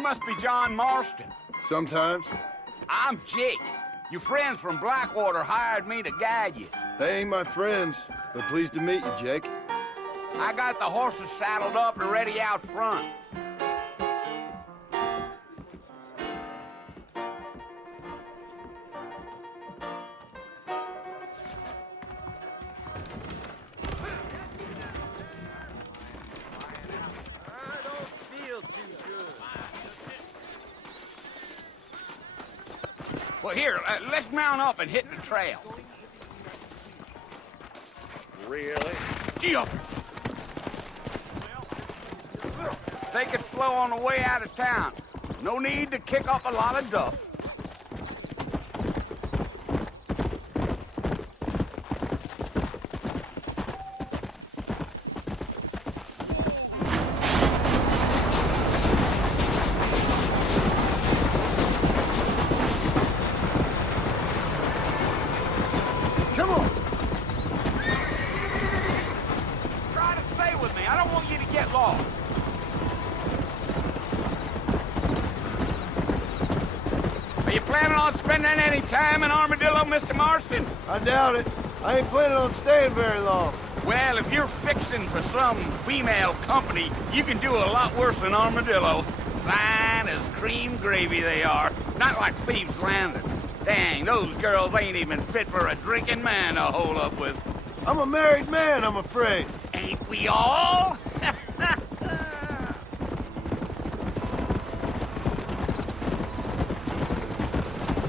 You must be John Marston. Sometimes. I'm Jake. Your friends from Blackwater hired me to guide you. They ain't my friends, but pleased to meet you, Jake. I got the horses saddled up and ready out front. Well, here, let's mount up and hit the trail. Really? Gee up. Take it slow on the way out of town. No need to kick up a lot of dust. Come on! Try to stay with me. I don't want you to get lost. Are you planning on spending any time in Armadillo, Mr. Marston? I doubt it. I ain't planning on staying very long. Well, if you're fixing for some female company, you can do a lot worse than Armadillo. Fine as cream gravy they are. Not like Thieves' Landing. Dang, those girls ain't even fit for a drinking man to hold up with. I'm a married man, I'm afraid. Ain't we all?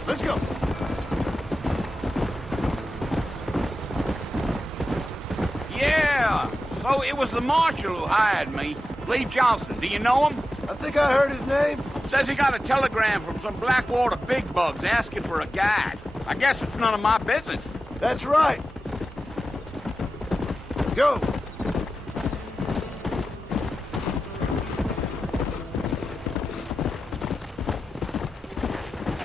Let's go. Yeah, so it was the marshal who hired me. Lee Johnson, do you know him? I think I heard his name. Says he got a telegram from some Blackwater big bugs asking for a guide. I guess it's none of my business. That's right. Go.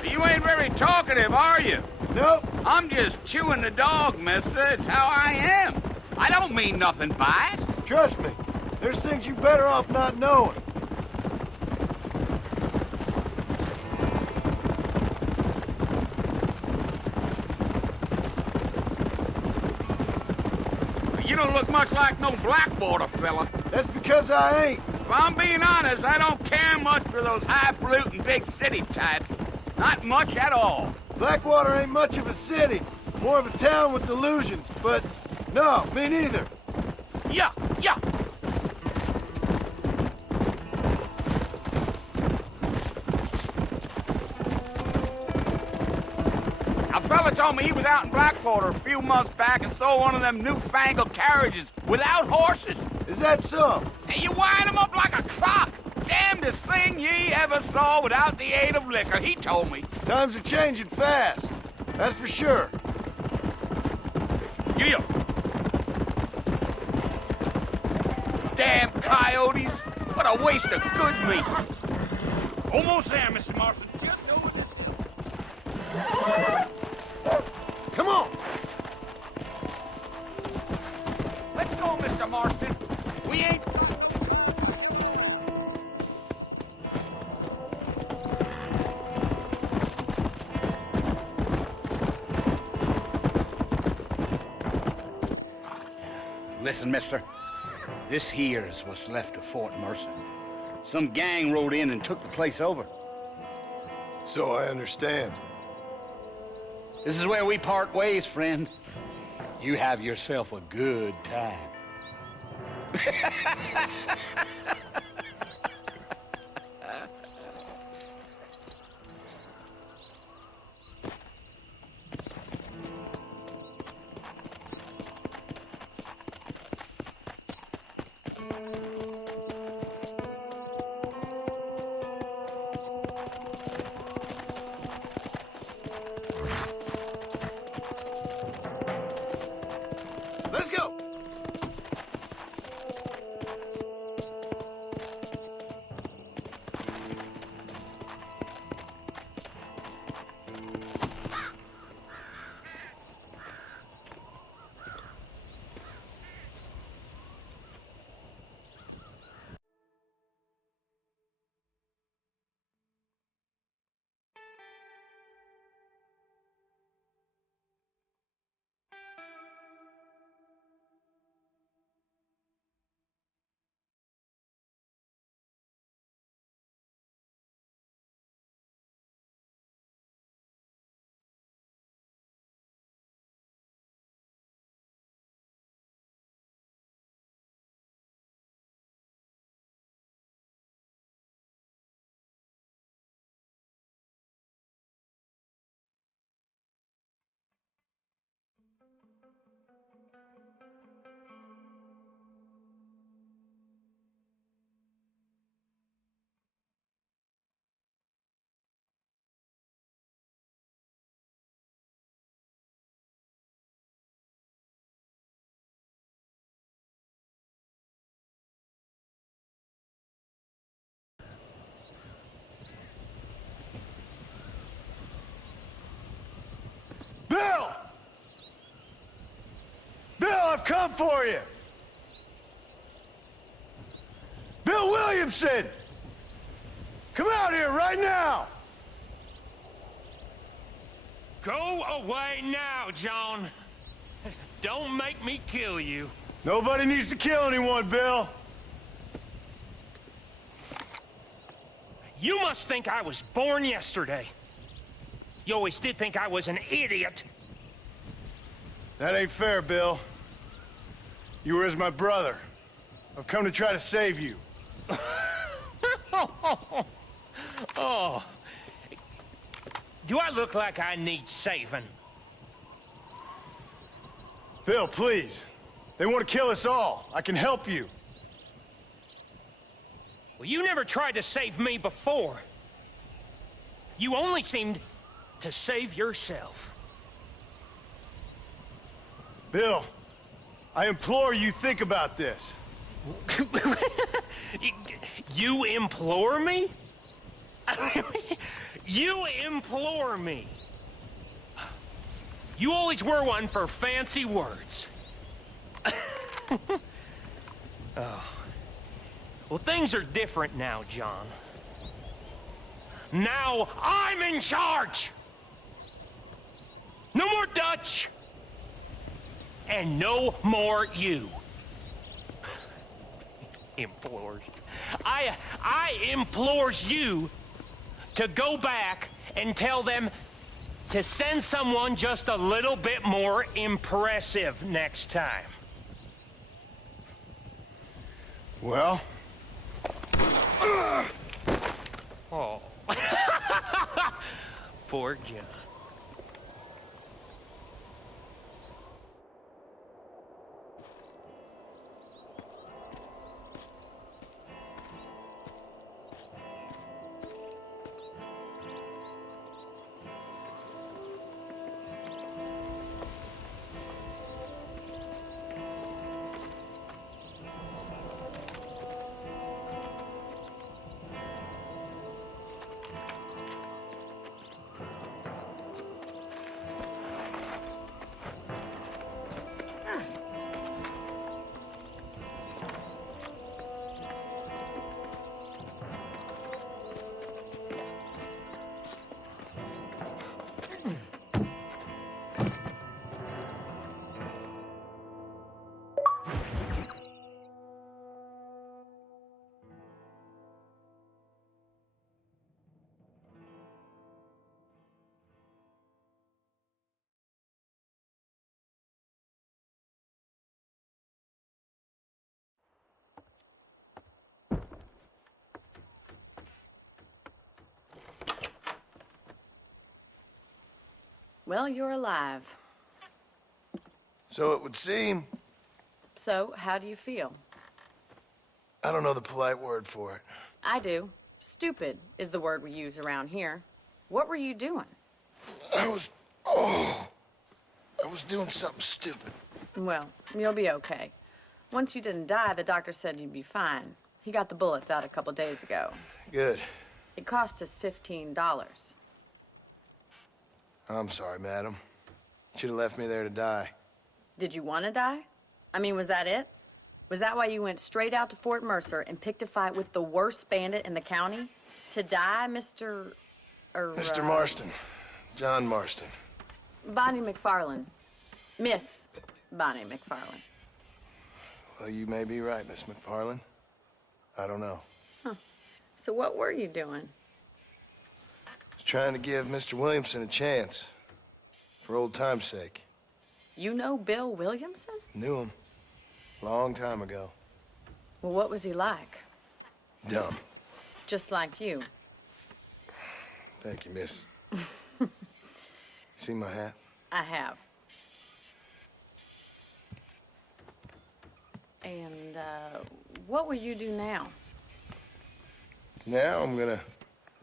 You ain't very talkative, are you? Nope. I'm just chewing the dog, mister. It's how I am. I don't mean nothing by it. Trust me. There's things you better off not knowing. You don't look much like no Blackwater fella. That's because I ain't. If I'm being honest, I don't care much for those highfalutin big city types. Not much at all. Blackwater ain't much of a city. More of a town with delusions, but no, me neither. Yeah, yeah. A fella told me he was out in Blackwater a few months back and saw one of them newfangled carriages without horses. Is that so? And you wind them up like a clock. Damnedest thing ye ever saw without the aid of liquor, he told me. Times are changing fast. That's for sure. Yeah. Damn coyotes. What a waste of good meat. Almost there, Mr. Marston. Come on! Let's go, Mr. Marston. We ain't... Listen, mister. This here is what's left of Fort Mercer. Some gang rode in and took the place over. So I understand. This is where we part ways, friend. You have yourself a good time. Let's go! I've come for you! Bill Williamson! Come out here right now! Go away now, John. Don't make me kill you. Nobody needs to kill anyone, Bill. You must think I was born yesterday. You always did think I was an idiot. That ain't fair, Bill. You were as my brother. I've come to try to save you. Oh. Do I look like I need saving? Bill, please. They want to kill us all. I can help you. Well, you never tried to save me before. You only seemed to save yourself. Bill, I implore you think about this. You implore me? You implore me. You always were one for fancy words. Oh. Well, things are different now, John. Now I'm in charge! No more Dutch! And no more you. Implores. I implores you to go back and tell them to send someone just a little bit more impressive next time. Well? Oh. Poor John. Well, you're alive. So it would seem. So, how do you feel? I don't know the polite word for it. I do. Stupid is the word we use around here. What were you doing? I was doing something stupid. Well, you'll be okay. Once you didn't die, the doctor said you'd be fine. He got the bullets out a couple days ago. Good. It cost us $15. I'm sorry, madam. Should have left me there to die. Did you want to die? I mean, was that it? Was that why you went straight out to Fort Mercer and picked a fight with the worst bandit in the county? To die, Mr. Mr. Marston. John Marston. Bonnie McFarland. Miss Bonnie McFarland. Well, you may be right, Miss McFarland. I don't know. So what were you doing? I was trying to give Mr. Williamson a chance. For old time's sake. You know Bill Williamson? Knew him. Long time ago. Well, what was he like? Dumb. Just like you. Thank you, miss. See my hat? I have. And, what will you do now? Now I'm gonna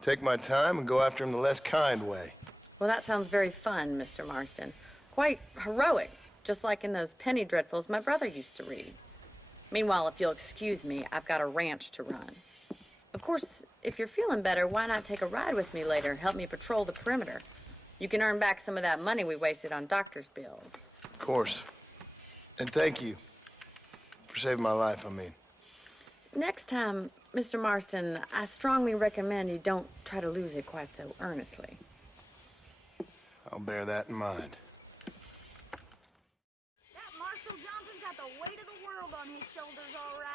take my time and go after him the less kind way. Well, that sounds very fun, Mr. Marston. Quite heroic, just like in those penny dreadfuls my brother used to read. Meanwhile, if you'll excuse me, I've got a ranch to run. Of course, if you're feeling better, why not take a ride with me later? Help me patrol the perimeter. You can earn back some of that money we wasted on doctor's bills. Of course. And thank you for saving my life, I mean. Next time, Mr. Marston, I strongly recommend you don't try to lose it quite so earnestly. I'll bear that in mind. That Marshall Johnson's got the weight of the world on his shoulders, all right.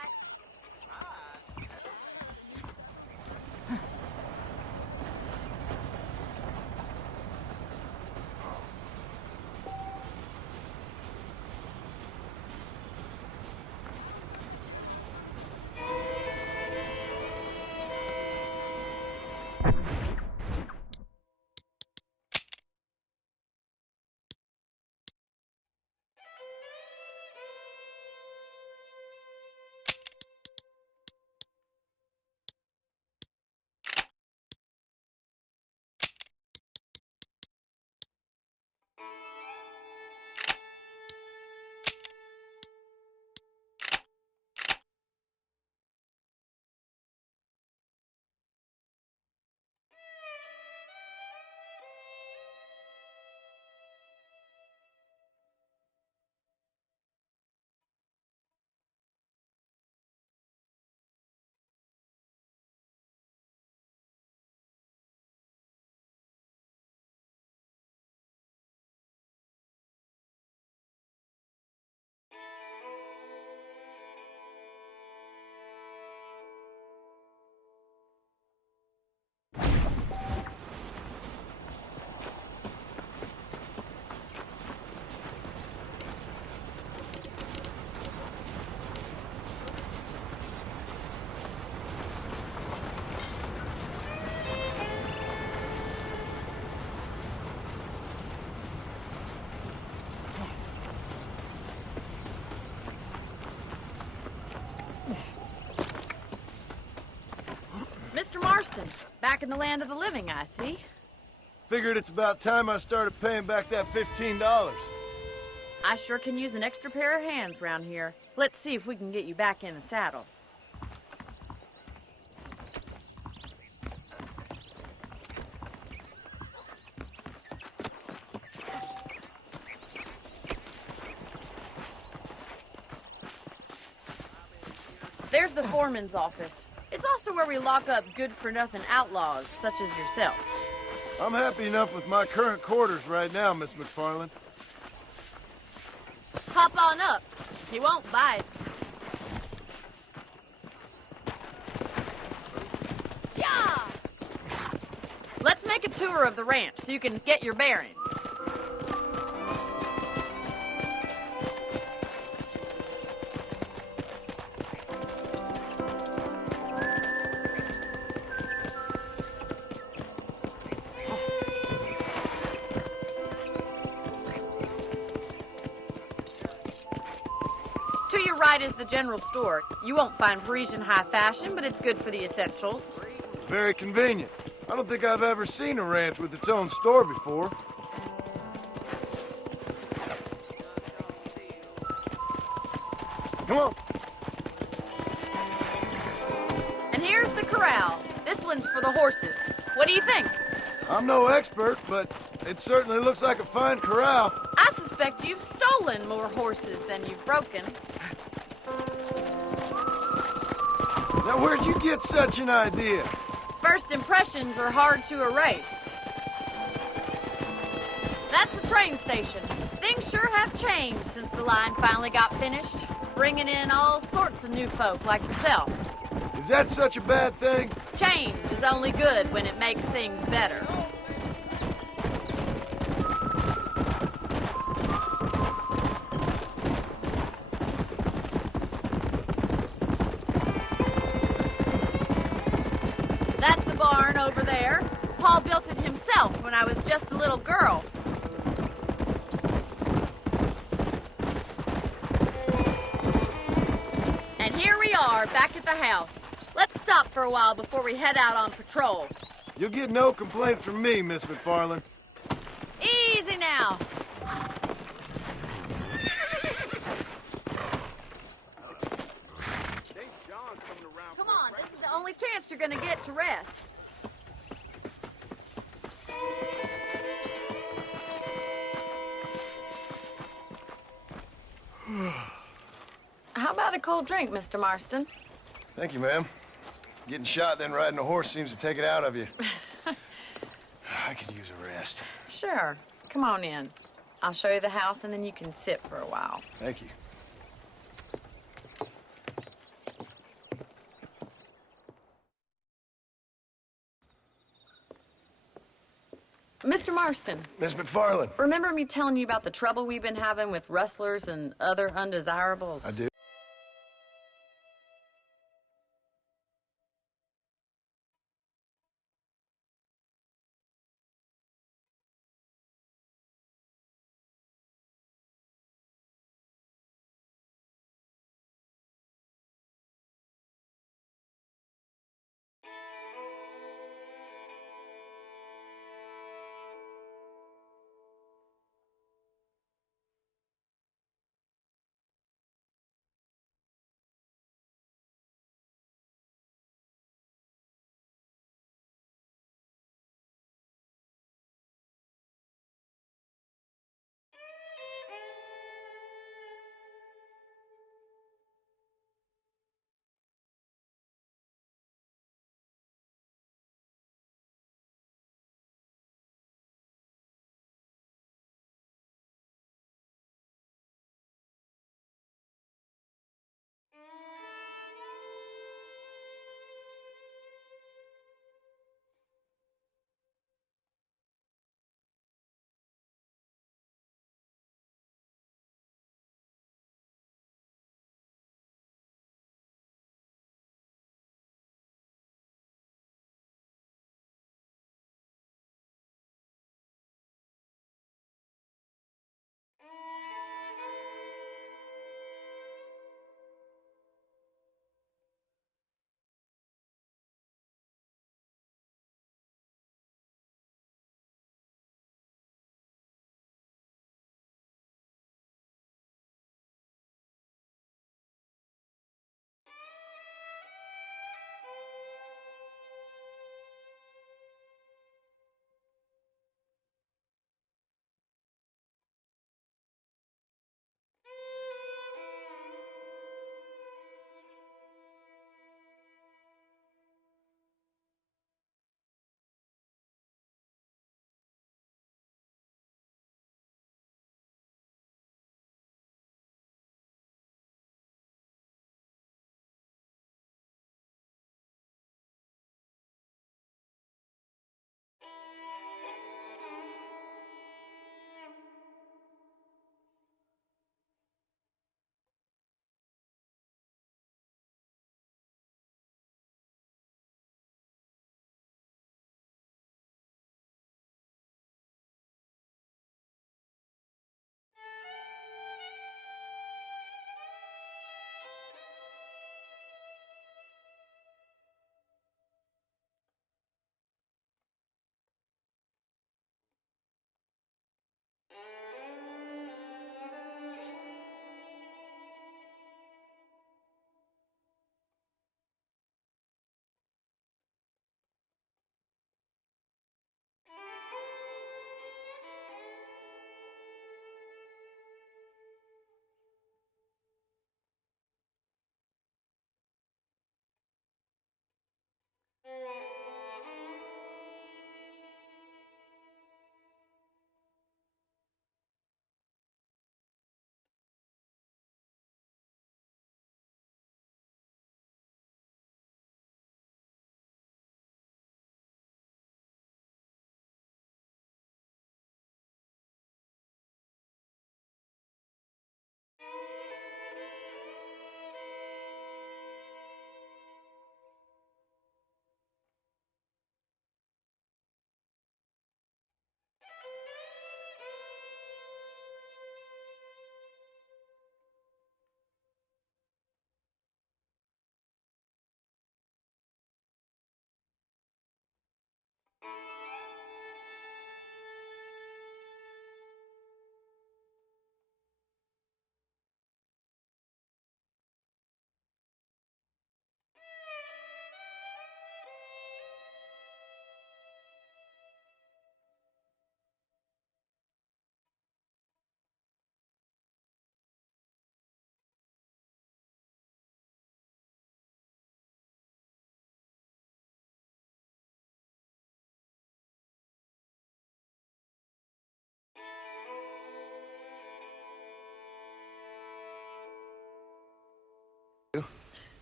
Mr. Marston, back in the land of the living, I see. Figured it's about time I started paying back that $15. I sure can use an extra pair of hands round here. Let's see if we can get you back in the saddle. There's the foreman's office. It's also where we lock up good-for-nothing outlaws, such as yourself. I'm happy enough with my current quarters right now, Miss McFarland. Hop on up. He won't bite. Yeah! Let's make a tour of the ranch so you can get your bearings. To your right is the general store. You won't find Parisian high fashion, but it's good for the essentials. Very convenient. I don't think I've ever seen a ranch with its own store before. Come on. And here's the corral. This one's for the horses. What do you think? I'm no expert, but it certainly looks like a fine corral. I suspect you've stolen more horses than you've broken. Now, where'd you get such an idea? First impressions are hard to erase. That's the train station. Things sure have changed since the line finally got finished, bringing in all sorts of new folk like yourself. Is that such a bad thing? Change is only good when it makes things better. That's the barn over there. Paul built it himself when I was just a little girl. And here we are, back at the house. Let's stop for a while before we head out on patrol. You'll get no complaints from me, Miss McFarland. Easy now. Come on, this is the only chance you're gonna get to rest. How about a cold drink, Mr. Marston? Thank you, ma'am. Getting shot, then riding a horse seems to take it out of you. I could use a rest. Sure. Come on in. I'll show you the house, and then you can sit for a while. Thank you. Mr. Marston, Miss McFarland. remember me telling you about the trouble we've been having with rustlers and other undesirables? I do.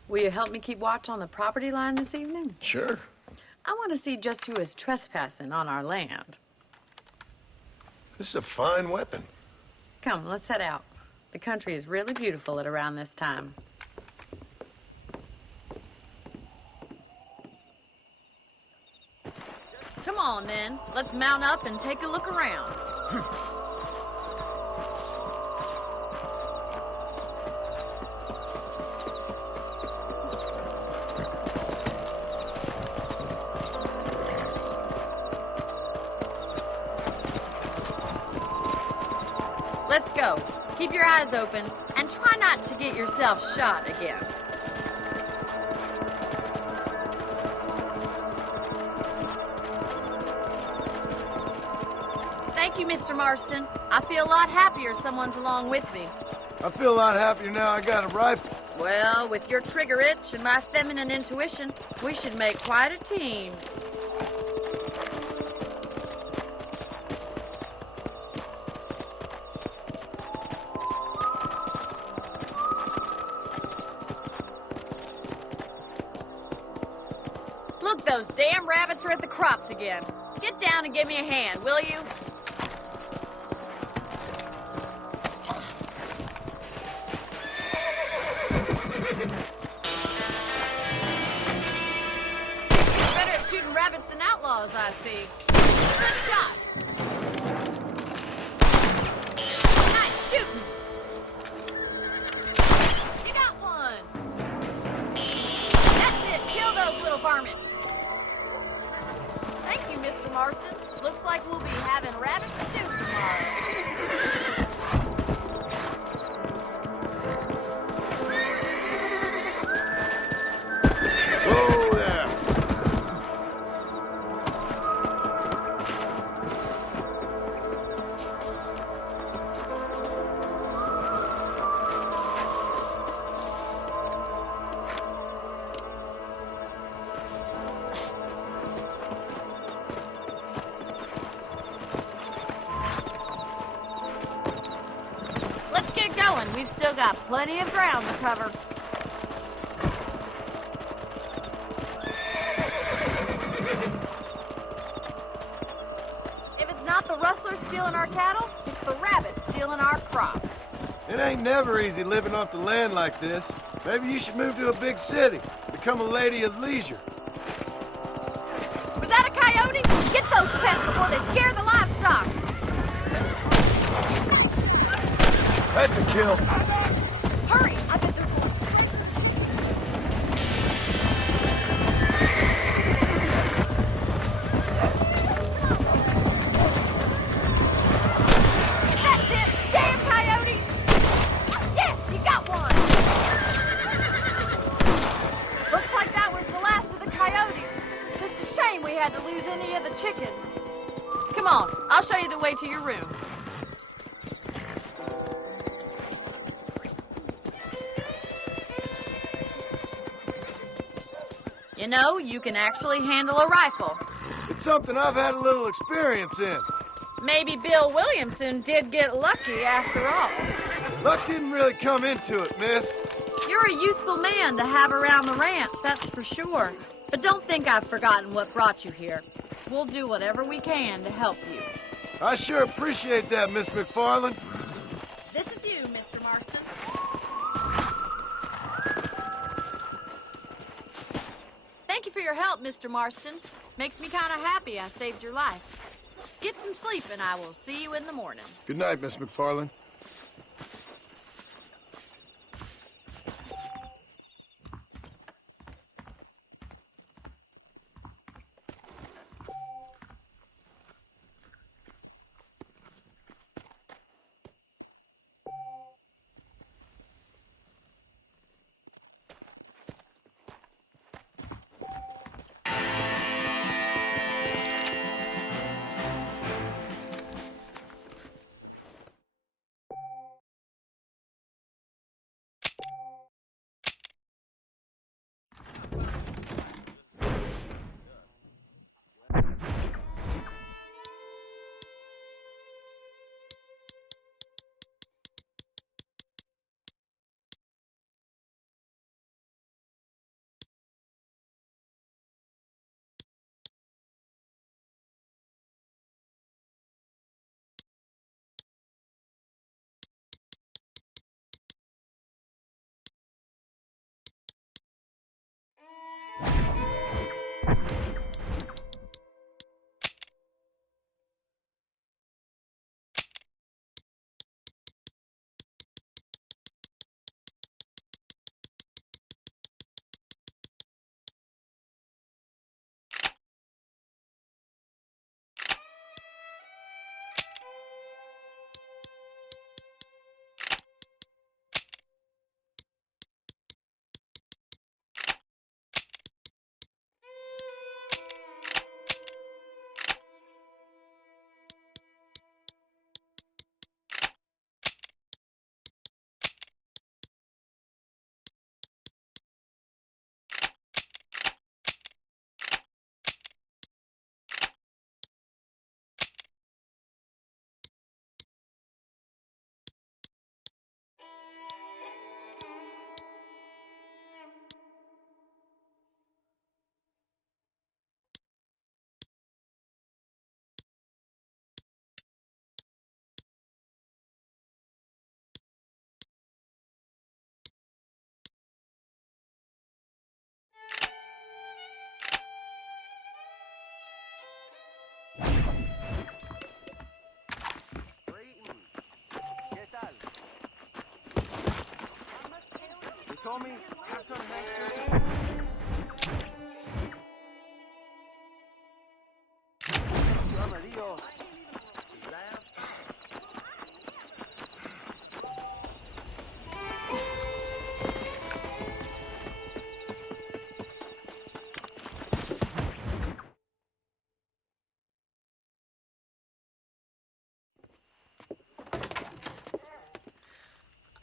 Will you help me keep watch on the property line this evening? Sure. I want to see just who is trespassing on our land. This is a fine weapon. Come, let's head out. The country is really beautiful at around this time. Come on, then. Let's mount up and take a look around. Let's go. Keep your eyes open and try not to get yourself shot again. Thank you, Mr. Marston. I feel a lot happier someone's along with me. I feel a lot happier now I got a rifle. Well, with your trigger itch and my feminine intuition, we should make quite a team. Look, those damn rabbits are at the crops again. Get down and give me a hand, will you? Better at shooting rabbits than outlaws, I see. Good shot. Nice shooting. You got one. That's it. Kill those little varmints. Thank you, Mr. Marston. Looks like we'll be having rabbit stew tomorrow. Whoa there. Let's get going. We've still got plenty of ground to cover. If it's not the rustlers stealing our cattle, it's the rabbits stealing our crops. It ain't never easy living off the land like this. Maybe you should move to a big city. Become a lady of leisure. Was that a coyote? Get those pests before they scare the livestock. That's a kill. Hurry! I bet they're full. That's it! Damn coyotes! Yes, you got one! Looks like that was the last of the coyotes. Just a shame we had to lose any of the chickens. Come on, I'll show you the way to your room. You know, you can actually handle a rifle. It's something I've had a little experience in. Maybe Bill Williamson did get lucky after all. Luck didn't really come into it, miss. You're a useful man to have around the ranch, that's for sure. But don't think I've forgotten what brought you here. We'll do whatever we can to help you. I sure appreciate that, Miss McFarland. This is you, Mr. Marston. Thank you for your help, Mr. Marston. Makes me kind of happy I saved your life. Get some sleep and I will see you in the morning. Good night, Miss McFarland.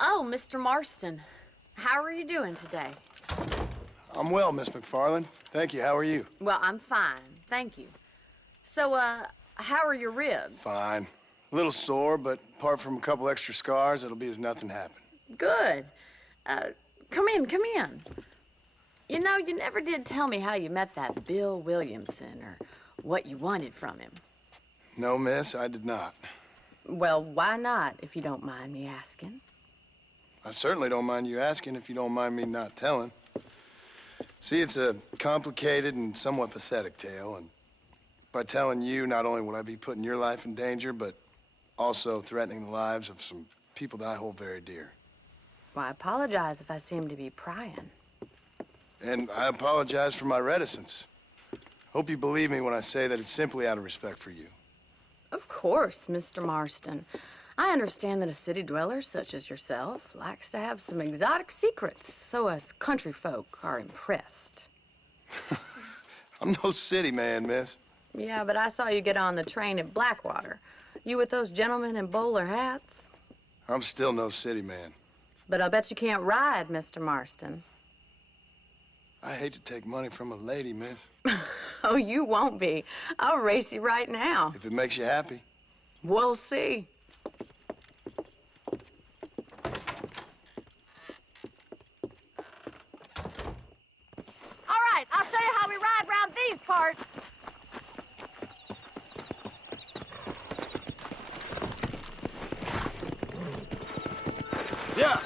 Oh, Mr. Marston. How are you doing today? I'm well, Miss McFarland. Thank you. How are you? Well, I'm fine. Thank you. So, how are your ribs? Fine. A little sore, but apart from a couple extra scars, it'll be as nothing happened. Good. Come in, come in. You know, you never did tell me how you met that Bill Williamson or what you wanted from him. No, miss, I did not. Well, why not, if you don't mind me asking? I certainly don't mind you asking if you don't mind me not telling. See, it's a complicated and somewhat pathetic tale, and by telling you, not only will I be putting your life in danger, but also threatening the lives of some people that I hold very dear. Well, I apologize if I seem to be prying. And I apologize for my reticence. Hope you believe me when I say that it's simply out of respect for you. Of course, Mr. Marston. I understand that a city dweller such as yourself likes to have some exotic secrets, so us country folk are impressed. I'm no city man, miss. Yeah, but I saw you get on the train at Blackwater. You with those gentlemen in bowler hats? I'm still no city man. But I'll bet you can't ride, Mr. Marston. I hate to take money from a lady, miss. Oh, you won't be. I'll race you right now. If it makes you happy. We'll see. All right, I'll show you how we ride round these parts. Yeah.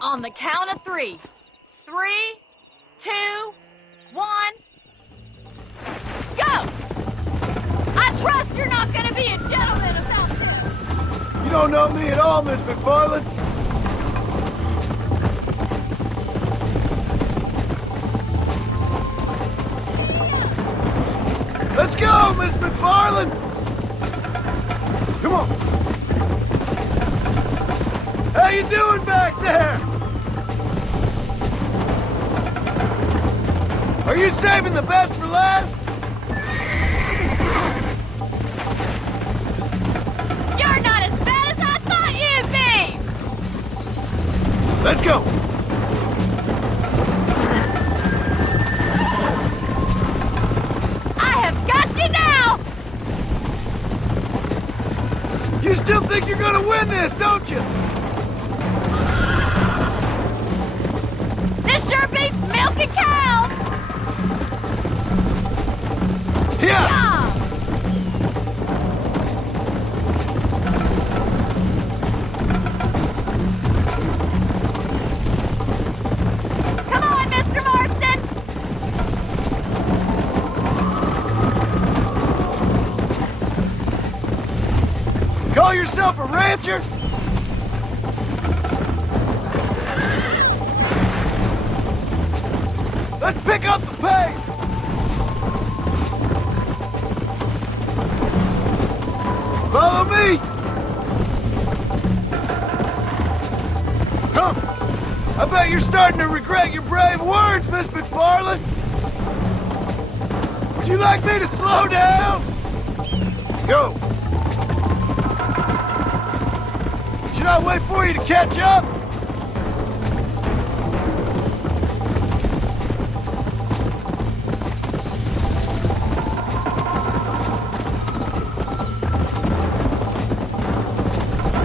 On the count of 3. 3, 2, 1, go! I trust you're not gonna be a gentleman about this. You don't know me at all, Miss McFarland. Let's go, Miss McFarland! Come on. How you doing back there? Are you saving the best for last? You're not as bad as I thought you'd be! Let's go! I have got you now! You still think you're gonna win this, don't you? This sure beats milking cows! Here! Yeah! Come on, Mr. Marston! Call yourself a rancher? Let's pick up the pace! Follow me! Come! I bet you're starting to regret your brave words, Miss McFarland! Would you like me to slow down? Go! Should I wait for you to catch up?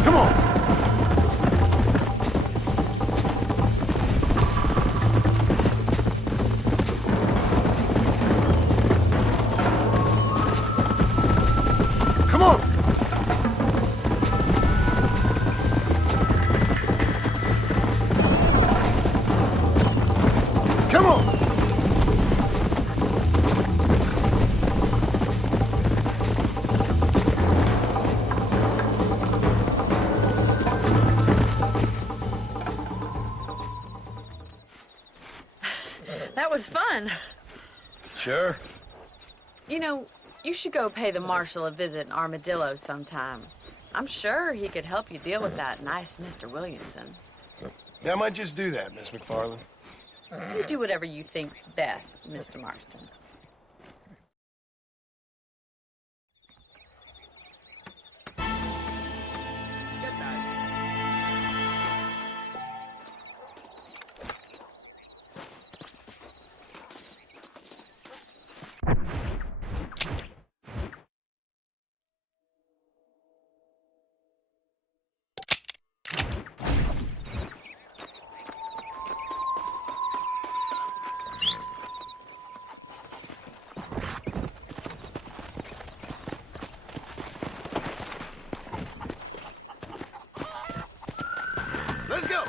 Come on. Come on. fun. Sure. You know, you should go pay the marshal a visit in Armadillo sometime. I'm sure he could help you deal with that nice Mr. Williamson. Yeah, I might just do that, Miss McFarland. You do whatever you think's best, Mr. Marston. Let's go.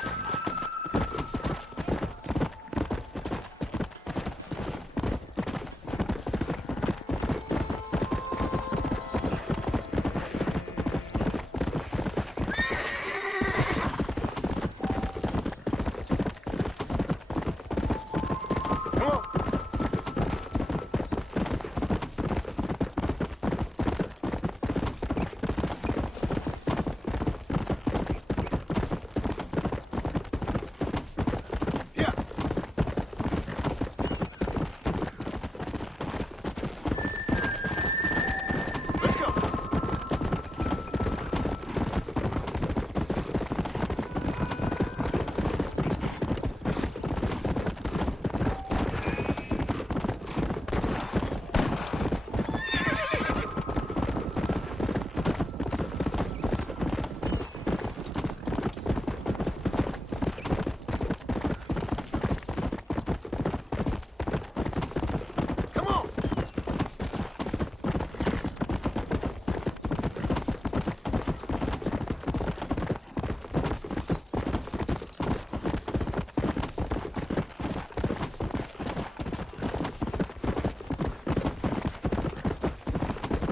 Come on. Yeah. Let's go. Come on.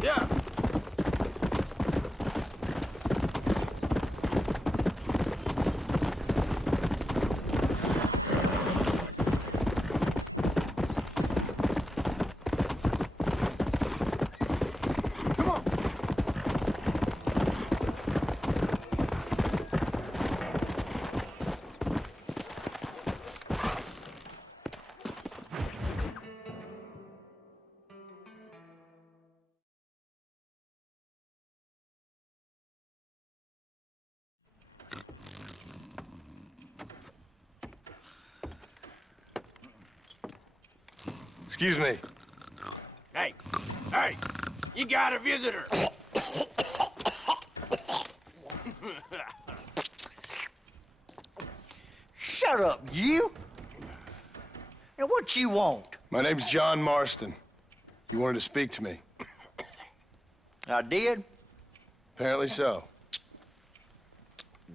Yeah. Come on. Excuse me. Hey, hey, you got a visitor. Shut up, you! And what you want? My name's John Marston. You wanted to speak to me. I did? Apparently so.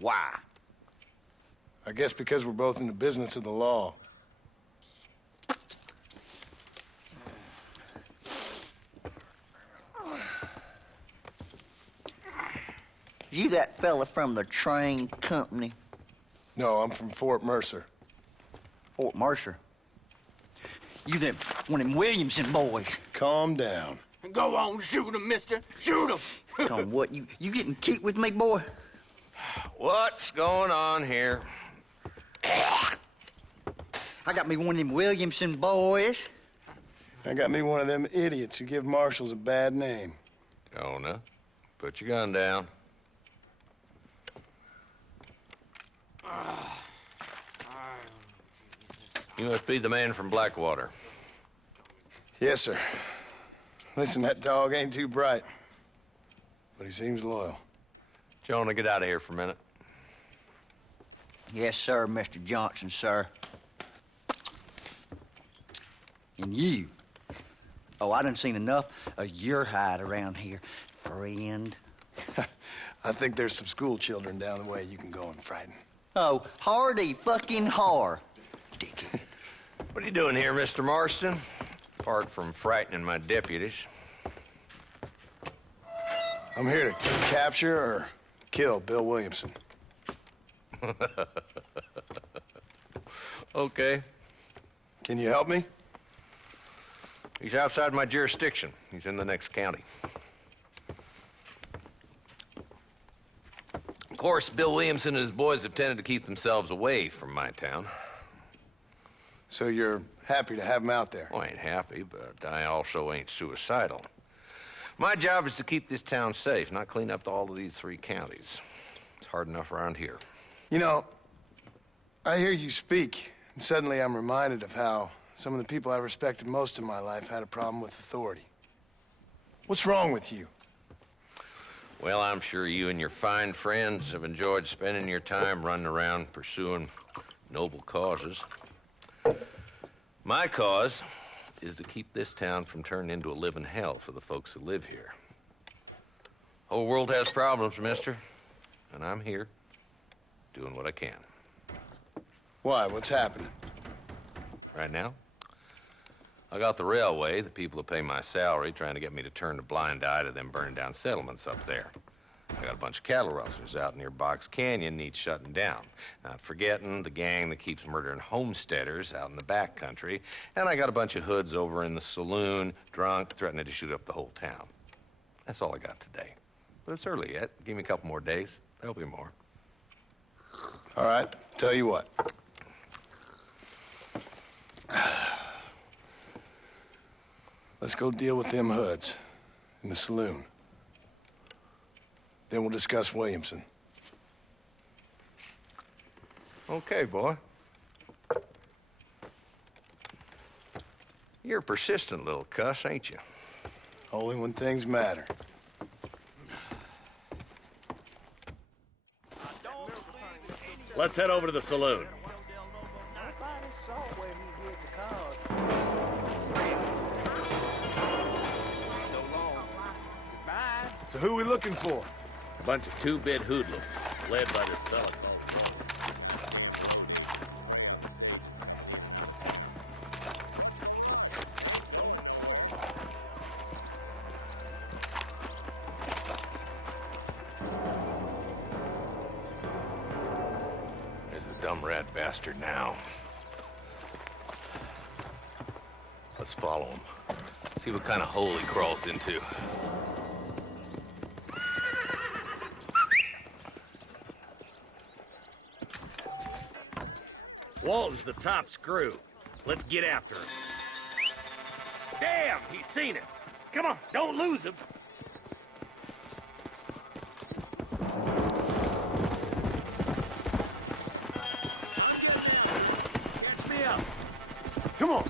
Why? I guess because we're both in the business of the law. You that fella from the train company, No, I'm from Fort Mercer. Fort Mercer? You them one of them Williamson boys. Calm down. Go on, shoot him, mister. Shoot him. Come, what, you getting kicked with me, boy? What's going on here? I got me one of them Williamson boys. I got me one of them idiots who give marshals a bad name. Jonah, put your gun down. You must be the man from Blackwater. Yes, sir. Listen, that dog ain't too bright, but he seems loyal. Jonah, get out of here for a minute. Yes, sir, Mr. Johnson, sir. And you. Oh, I done seen enough of your hide around here, friend. I think there's some school children down the way you can go and frighten. Oh, hardy fucking har. Dickhead. What are you doing here, Mr. Marston? Apart from frightening my deputies. I'm here to capture or kill Bill Williamson. Okay. Can you help me? He's outside my jurisdiction. He's in the next county. Of course, Bill Williamson and his boys have tended to keep themselves away from my town. So you're happy to have him out there? Well, I ain't happy, but I also ain't suicidal. My job is to keep this town safe, not clean up all of these 3 counties. It's hard enough around here. You know, I hear you speak, and suddenly I'm reminded of how some of the people I respected most in my life had a problem with authority. What's wrong with you? Well, I'm sure you and your fine friends have enjoyed spending your time running around pursuing noble causes. My cause is to keep this town from turning into a living hell for the folks who live here. Whole world has problems, mister, and I'm here doing what I can. Why? What's happening? Right now, I got the railway, the people who pay my salary, trying to get me to turn a blind eye to them burning down settlements up there. I got a bunch of cattle rustlers out near Box Canyon needs shutting down. Not forgetting the gang that keeps murdering homesteaders out in the back country. And I got a bunch of hoods over in the saloon, drunk, threatening to shoot up the whole town. That's all I got today. But it's early yet. Give me a couple more days. There'll be more. All right, tell you what. Let's go deal with them hoods in the saloon. Then we'll discuss Williamson. Okay, boy. You're a persistent little cuss, ain't you? Only when things matter. Let's head over to the saloon. So who are we looking for? A bunch of 2-bit hoodlums, led by this fella called There's the dumb rat bastard now. Let's follow him. See what kind of hole he crawls into. Walton's the top screw. Let's get after him. Damn, he's seen us. Come on, don't lose him. Catch me up. Come on.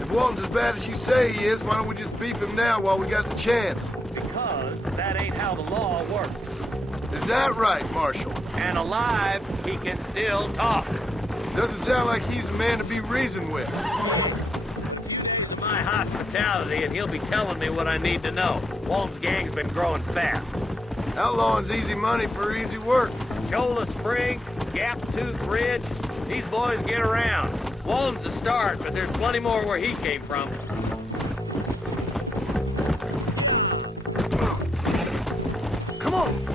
If Walton's as bad as you say he is, why don't we just beef him now while we got the chance? Because that ain't how the law works. Is that right, Marshal? And alive, he can still talk. Doesn't sound like he's a man to be reasoned with. It's my hospitality, and he'll be telling me what I need to know. Walton's gang's been growing fast. Outlawing's easy money for easy work. Cholla Springs, Gap Tooth Ridge, these boys get around. Walton's a start, but there's plenty more where he came from. Come on.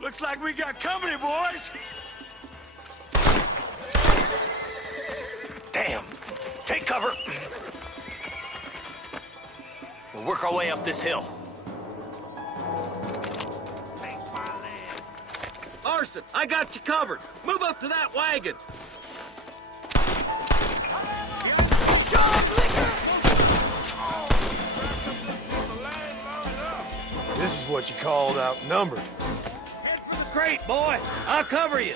Looks like we got company, boys. Damn! Take cover! We'll work our way up this hill. Marston, I got you covered. Move up to that wagon. This is what you called outnumbered. Head for the crate, boy. I'll cover you.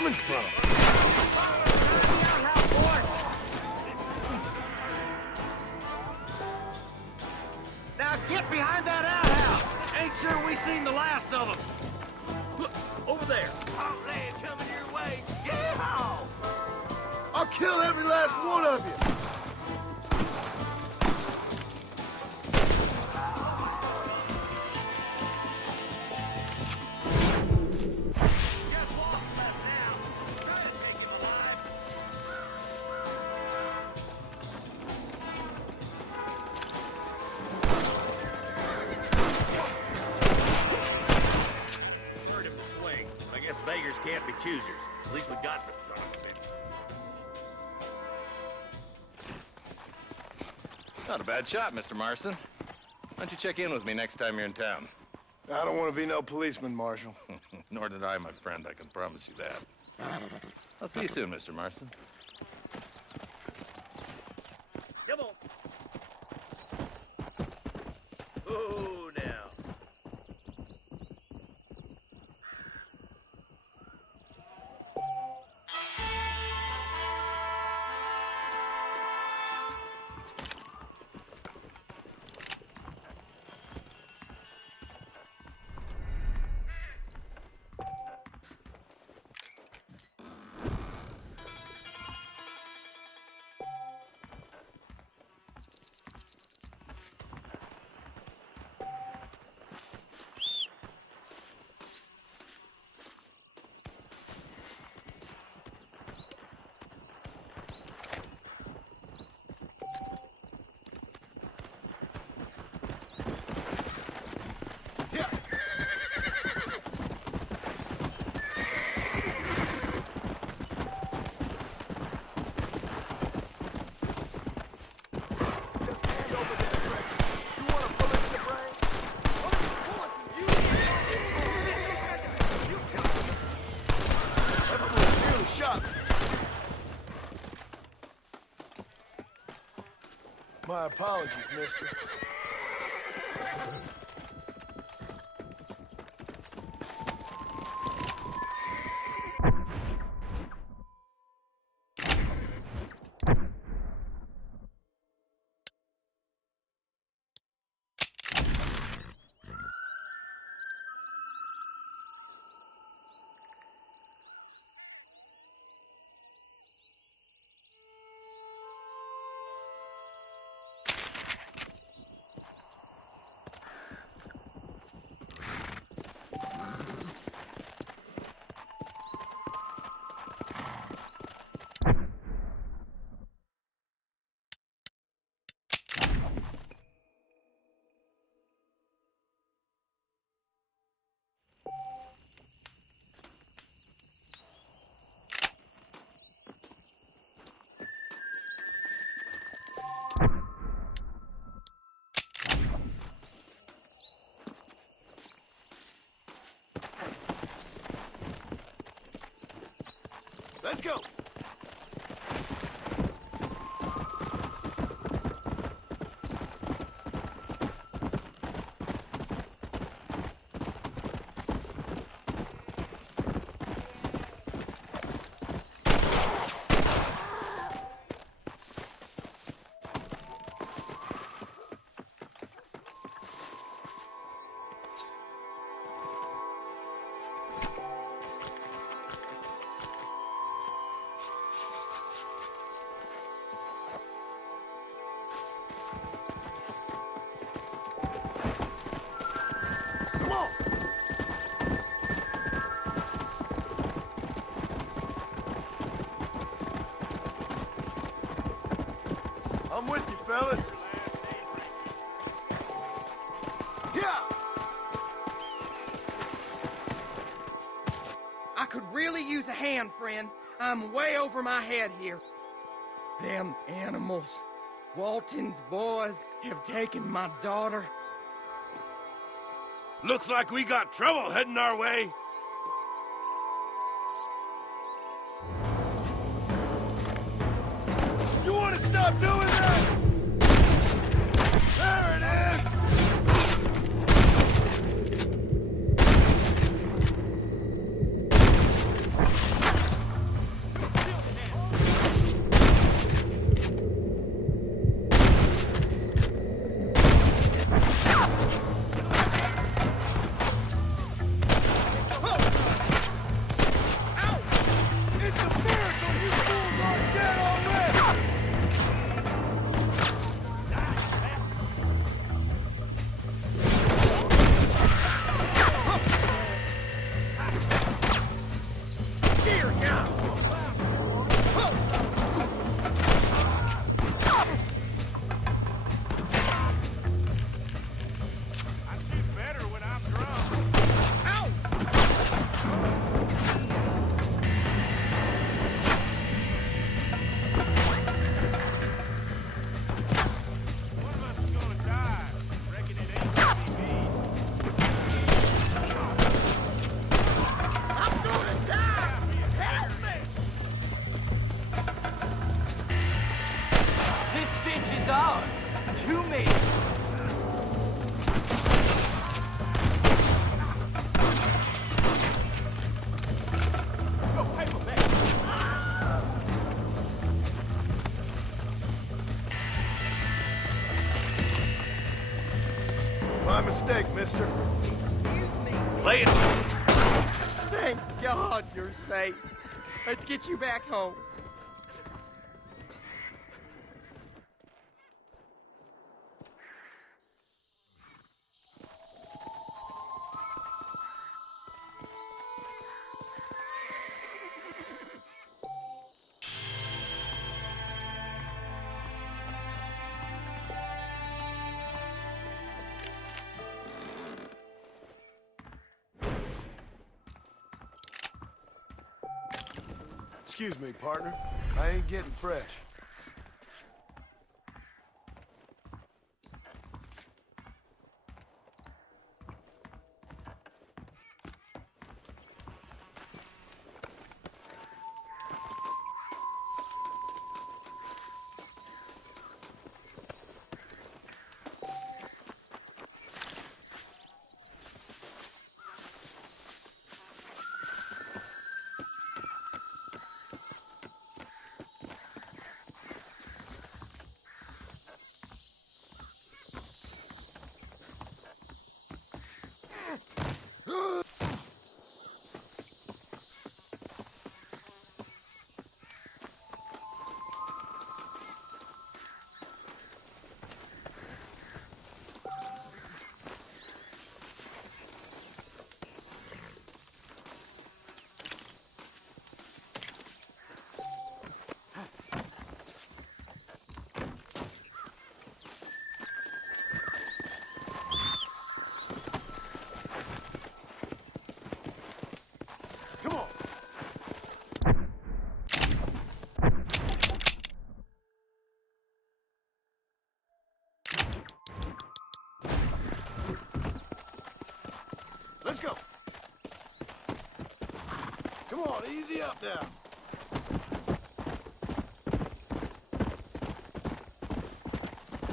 coming from? Now get behind that outhouse. Ain't sure we seen the last of them. Look, over there. Outland coming your way. Yeehaw! I'll kill every last one of you. Beggars can't be choosers. At least we got the son of a bitch. Not a bad shot, Mr. Marston. Why don't you check in with me next time you're in town? I don't want to be no policeman, Marshal. Nor did I, my friend. I can promise you that. I'll see you soon, Mr. Marston. Come on. Oh, now. My apologies, mister. Let's go. I'm with you, fellas. Yeah! I could really use a hand, friend. I'm way over my head here. Them animals, Walton's boys, have taken my daughter. Looks like we got trouble heading our way. You want to stop doing that? There it is! mistake, mister. Excuse me. Lay it. Thank God you're safe. Let's get you back home. Excuse me, partner. I ain't getting fresh. Come on. Let's go. Come on, easy up now.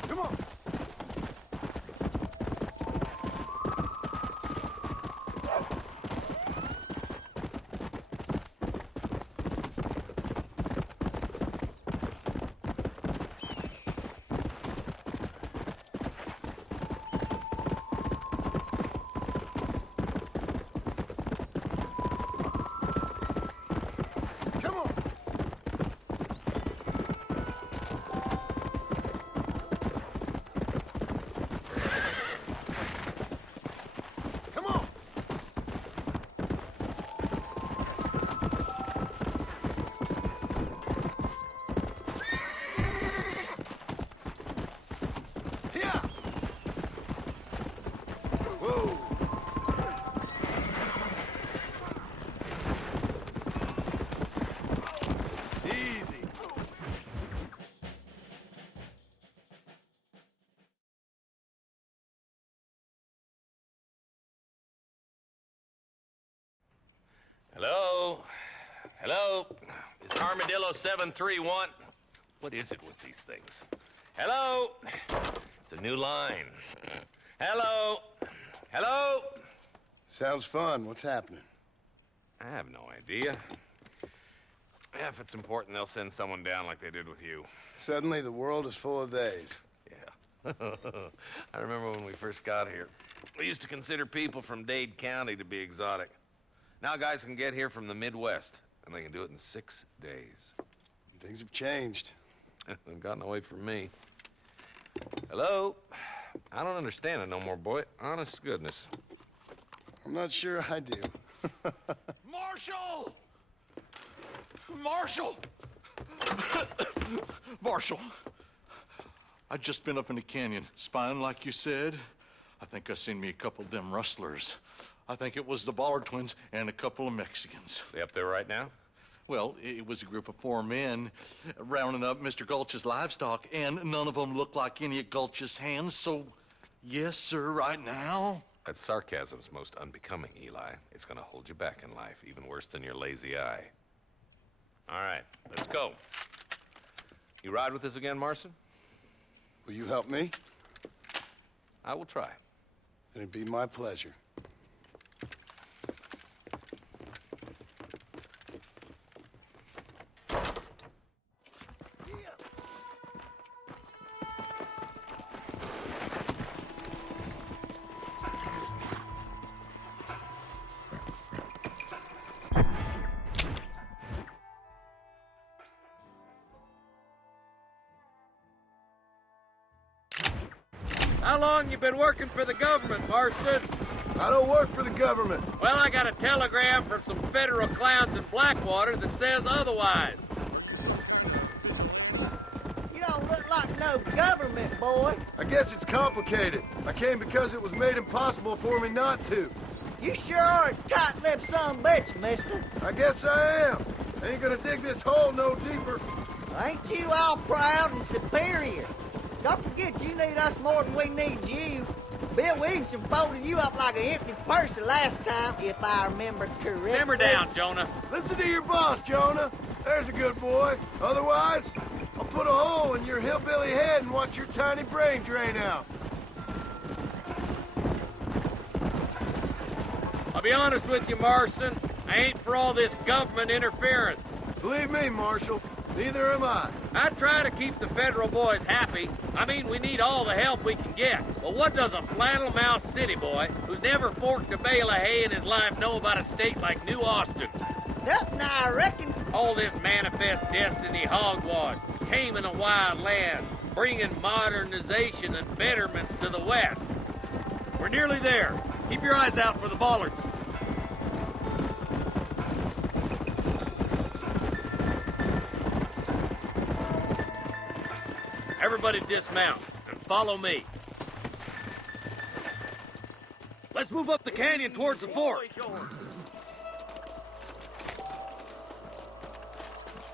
Come on. Come on. Come on. Here. Whoa. Easy. Hello? Hello? It's Armadillo 731. What is it with these things? Hello? It's a new line. Hello? Hello? Sounds fun. What's happening? I have no idea. Yeah, if it's important, they'll send someone down like they did with you. Suddenly, the world is full of days. Yeah. I remember when we first got here. We used to consider people from Dade County to be exotic. Now guys can get here from the Midwest, and they can do it in 6 days. Things have changed. They've gotten away from me. Hello? I don't understand it no more, boy. Honest to goodness. I'm not sure I do. Marshall! Marshall! Marshall! I just been up in the canyon, spying like you said. I think I seen me a couple of them rustlers. I think it was the Ballard twins and a couple of Mexicans. They up there right now? Well, it was a group of 4 men rounding up Mr. Gulch's livestock, and none of them looked like any of Gulch's hands, so yes, sir, right now. That sarcasm's most unbecoming, Eli. It's gonna hold you back in life, even worse than your lazy eye. All right, let's go. You ride with us again, Marston? Will you help me? I will try. It'd be my pleasure. How long you been working for the government, Marston? I don't work for the government. Well, I got a telegram from some federal clowns in Blackwater that says otherwise. You don't look like no government, boy. I guess it's complicated. I came because it was made impossible for me not to. You sure are a tight-lipped son of a bitch, mister. I guess I am. I ain't gonna dig this hole no deeper. Ain't you all proud and superior? Don't forget you need us more than we need you. Bill Williamson folded you up like an empty purse the last time, if I remember correctly. Simmer down, Jonah. Listen to your boss, Jonah. There's a good boy. Otherwise, I'll put a hole in your hillbilly head and watch your tiny brain drain out. I'll be honest with you, Marston. I ain't for all this government interference. Believe me, Marshal, neither am I. I try to keep the federal boys happy. I mean, we need all the help we can get. But what does a flannel-mouthed city boy who's never forked a bale of hay in his life know about a state like New Austin? Nothing, I reckon. All this manifest destiny hogwash, taming a wild land, bringing modernization and betterments to the West. We're nearly there. Keep your eyes out for the bollards. Everybody dismount and follow me. Let's move up the canyon towards the fort.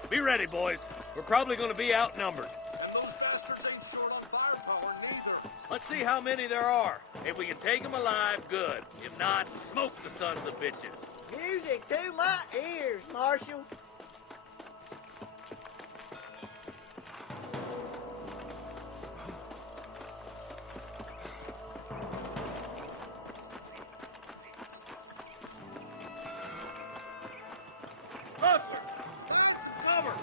Be ready, boys. We're probably going to be outnumbered. And those bastards ain't short on firepower, neither. Let's see how many there are. If we can take them alive, good. If not, smoke the sons of bitches. Music to my ears, Marshal. Hustler! Cover!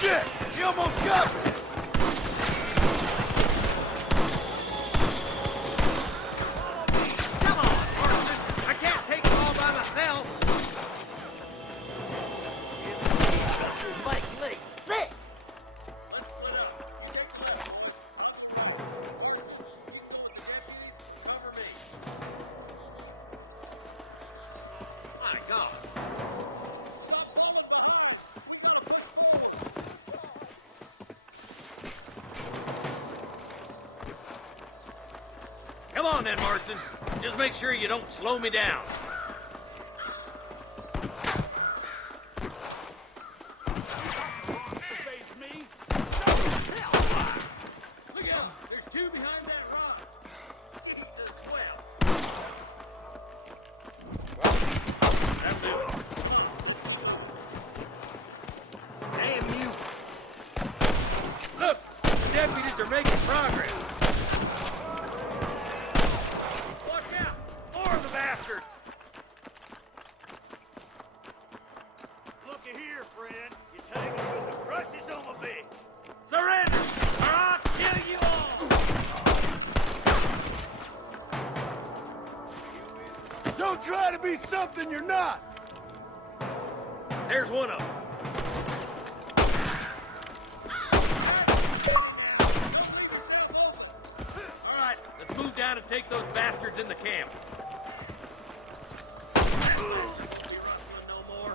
Shit! He almost got me! Come on, Marston! I can't take them all by myself! Make me sick. Let's split up. You take the left. Cover me. My God! Come on then, Marston. Just make sure you don't slow me down. Look out! There's two behind that rock. That'll do it. Damn you! Look, the deputies are making progress. Watch out! More of the bastards! Looky here, friend. You take it with the crutches on my feet. Surrender, or I'll kill you all! Don't try to be something you're not! There's one of them. All right, let's move down and take those bastards in the camp. Be rustling no more.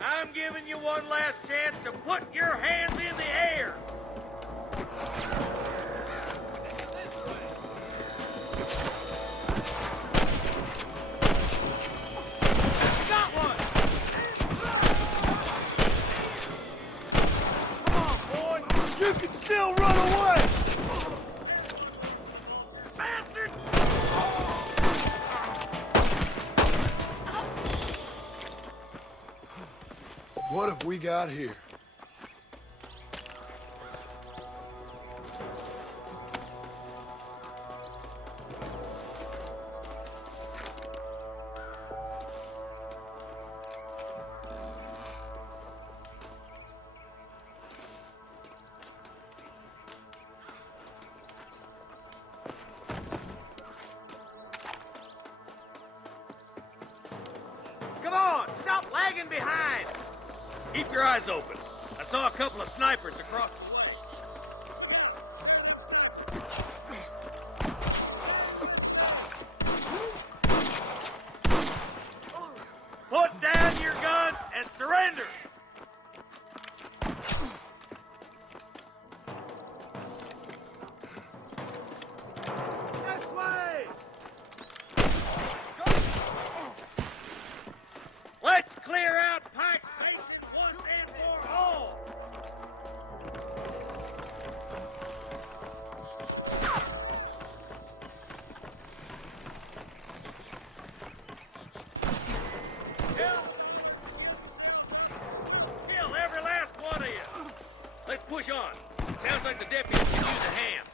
I'm giving you one last chance to put your hands in the air. Got one! Come on, boy! You can still run away! Bastards! What have we got here? Come on, stop lagging behind. Keep your eyes open. I saw a couple of snipers across the way. push on. Sounds like the deputies can use a hand.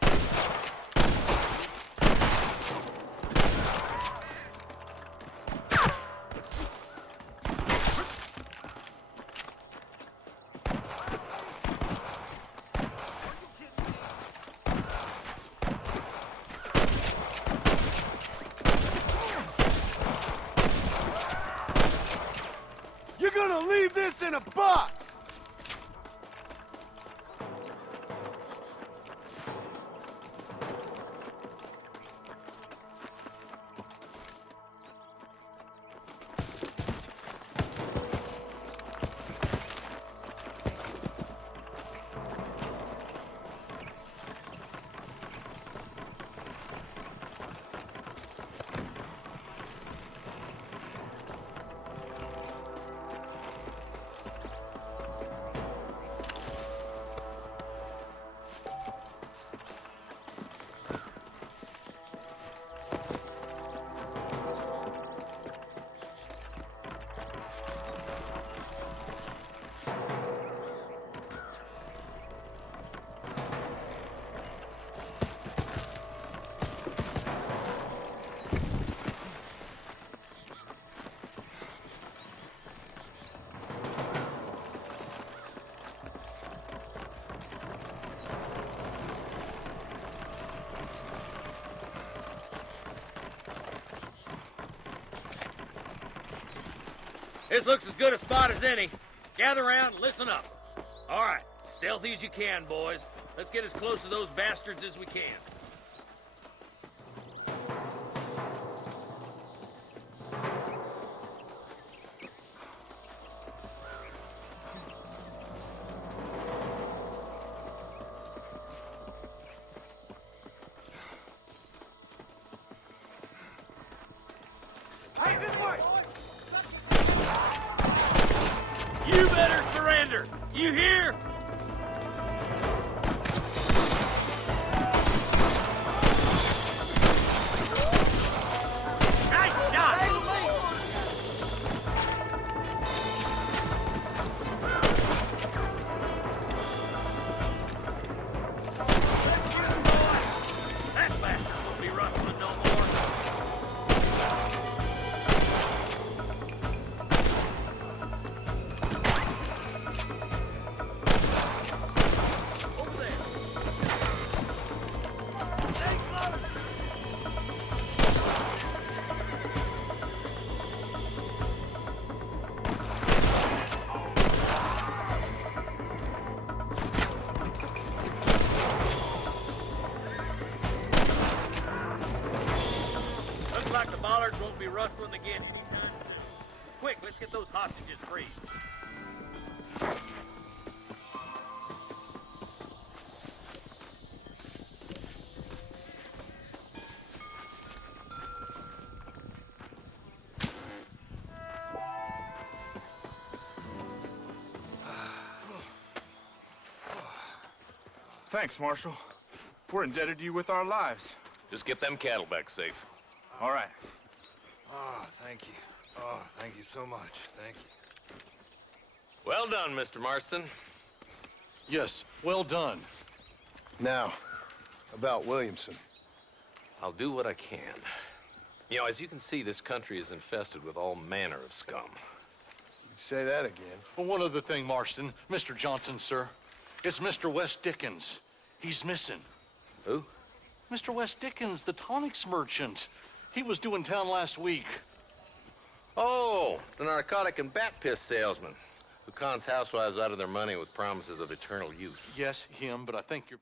You're gonna leave this in a box! This looks as good a spot as any. Gather around and listen up. All right, stealthy as you can, boys. Let's get as close to those bastards as we can. Hey, this way! You better surrender. You hear? Nice shot. That bastard won't be rustling no more. Over there. Stay close. Looks like the bollards won't be rustling again anytime soon. Quick, let's get those hostages free. Thanks, Marshal. We're indebted to you with our lives. Just get them cattle back safe. All right. Oh, thank you. Oh, thank you so much. Thank you. Well done, Mr. Marston. Yes, well done. Now, about Williamson. I'll do what I can. You know, as you can see, this country is infested with all manner of scum. Say that again. Well, one other thing, Marston. Mr. Johnson, sir. It's Mr. West Dickens. He's missing. Who? Mr. West Dickens, the tonics merchant. He was due in town last week. Oh, the narcotic and bat piss salesman who cons housewives out of their money with promises of eternal youth. Yes, him, but I think you're...